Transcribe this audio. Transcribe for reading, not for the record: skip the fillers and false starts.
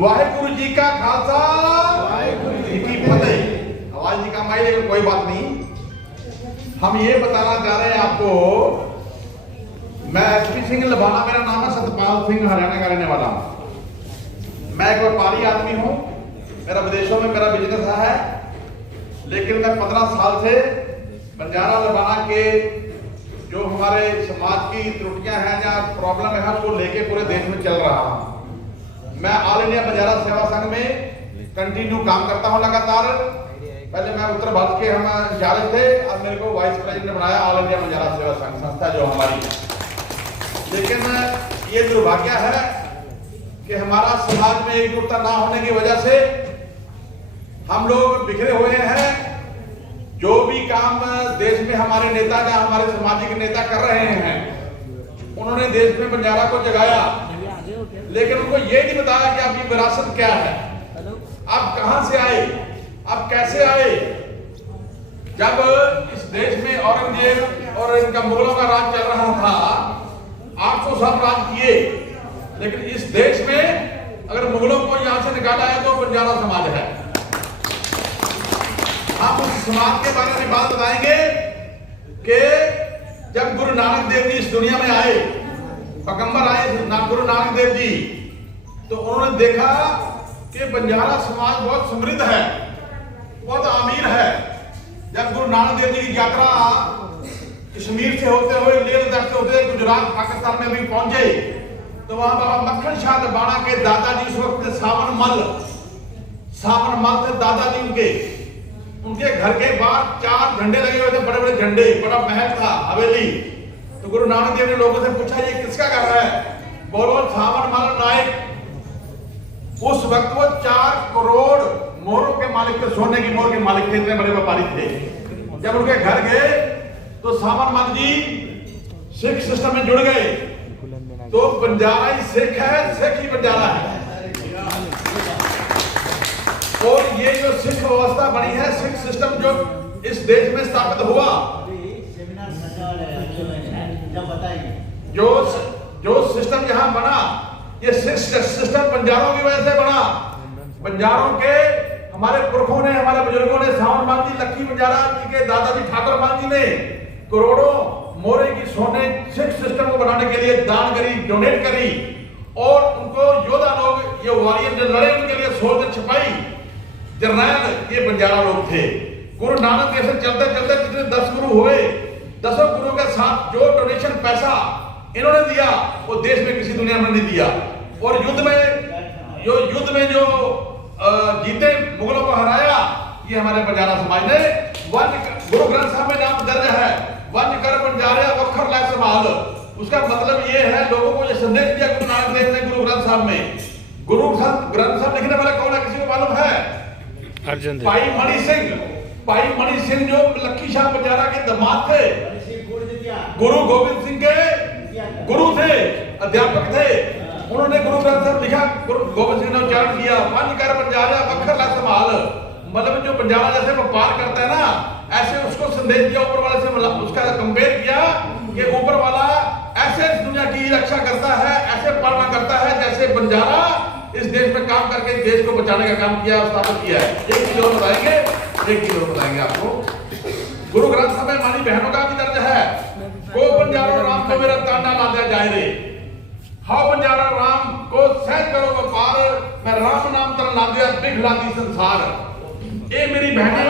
वाहेगुरु जी का खालसा, वाहेगुरु जी की फतेह। आवाज जी का माई, लेकिन कोई बात नहीं। हम ये बताना चाह रहे हैं आपको, मैं एसपी सिंह लबाना, मेरा नाम है सतपाल सिंह, हरियाणा का रहने वाला हूं। मैं एक व्यापारी आदमी हूं, मेरा विदेशों में मेरा बिजनेस है, लेकिन मैं 15 साल से बंजारा लबाना के जो हमारे समाज की त्रुटियां हैं या प्रॉब्लम है उसको लेके पूरे देश में चल रहा हूं। मैं ऑल इंडिया बंजारा सेवा संघ में कंटिन्यू काम करता हूं लगातार। पहले मैं उत्तर भारत के हम इंचार्ज थे, अब मेरे को वाइस प्रेसिडेंट बनाया ऑल इंडिया बंजारा सेवा संघ संस्था जो हमारी है। लेकिन ये दुर्भाग्य है कि हमारा समाज में एकजुटता ना होने की वजह से हम लोग बिखरे हुए हैं। जो भी काम देश में हमारे नेता या हमारे सामाजिक नेता कर रहे हैं, उन्होंने देश में बंजारा को जगाया, लेकिन उनको ये नहीं बताया कि आपकी विरासत क्या है, आप कहां से आए, आप कैसे आए। जब इस देश में औरंगजेब और इनका मुगलों का राज चल रहा था, 800 साल राज किए, लेकिन इस देश में अगर मुगलों को यहां से निकाला है तो बंजारा समाज है। हम उस समाज के बारे में बात बताएंगे कि जब गुरु नानक देव जी इस दुनिया में आए, पैगंबर आए गुरु नानक देव जी, तो उन्होंने देखा कि बंजारा समाज बहुत समृद्ध है, बहुत अमीर है। जब गुरु नानक देव जी की यात्रा कश्मीर से होते हुए लेह लद्दाख से होते गुजरात पाकिस्तान में भी पहुंचे, तो वहां बाबा मक्खन शाह लबाना के दादाजी उस वक्त सावन मल थे दादाजी। उनके घर के बाहर 4 झंडे लगे हुए थे, बड़े बड़े झंडे, बड़ा महल था, हवेली। तो गुरु नानक देव ने लोगों से पूछा ये किसका घर है? बोलो सावन मल नायक। उस वक्त वो 4 करोड़ मोहरों के मालिक थे, सोने की मोहर के मालिक थे, इतने बड़े व्यापारी थे। जब उनके घर गए तो सावन मल जी सिख सिस्टम में जुड़ गए। तो बंजारा ही सिख है, सिख ही बंजारा है। और ये जो सिख व्यवस्था बनी है, सिख सिस्टम जो इस देश में स्थापित हुआ, जो सिस्टम यहां बना, ये सिस्टम बंजारों की वजह से बना। बंजारों के हमारे पुरखों ने, हमारे बुजुर्गों ने, सावन माल जी, लक्की बंजारा जी के दादाजी ठाकुर माल जी ने करोड़ों मोहरे की सोने सिख सिस्टम को बनाने के लिए दान करी, डोनेट करी। और उनको योद्धा लोग, ये वॉरियर जो लड़े, उनके लिए सोल्जर छिपाई, जर्नैल, ये बंजारा लोग थे। गुरु नानक देव से चलते चलते कितने 10 गुरु हुए, 10 गुरुओं के साथ जो डोनेशन पैसा इन्होंने दिया वो देश में किसी दुनिया में नहीं दिया। और युद्ध में जो जीते, मुगलों को हराया, ये हमारे बंजारा समाज ने। गुरु ग्रंथ साहब में नाम दर्ज है, वन कर बंजारे वखर ला संभाल। उसका मतलब ये है, लोगों को ये संदेश दिया गुरु नानक देव ने गुरु ग्रंथ साहब में। गुरु ग्रंथ साहब लिखने वाला कौन है, किसी को मालूम है? अर्जुन भाई मणि सिंह जो लक्की शाह बंजारा के दामाद थे, गुरु गोविंद सिंह के गुरु थे, अध्यापक थे। उन्होंने गुरु ग्रंथ साहब लिखा, गुरु गोविंद सिंह ने उच्चारण किया, वन कर बंजारा वखर ला संभाल। मतलब जो बंजारा जैसे व्यापार करता है ना, ऐसे उसको संदेश दिया ऊपर वाले से, उसका कंपेयर किया कि ऊपर वाला ऐसे इस दुनिया की रक्षा करता है, ऐसे पालना करता है, जैसे बंजारा इस देश में काम करके देश को बचाने का काम किया, स्थापित किया है। एक चीज और बताएंगे आपको। गुरु ग्रंथ साहब में हमारी बहनों का भी दर्ज है, को बंजारा राम को मेरा तांडा ला दिया जाए रे, हाउ बंजारा राम को सहज करो व्यापार, मैं राम नाम तर ला दिया बिघला दी संसार। ये मेरी बहनें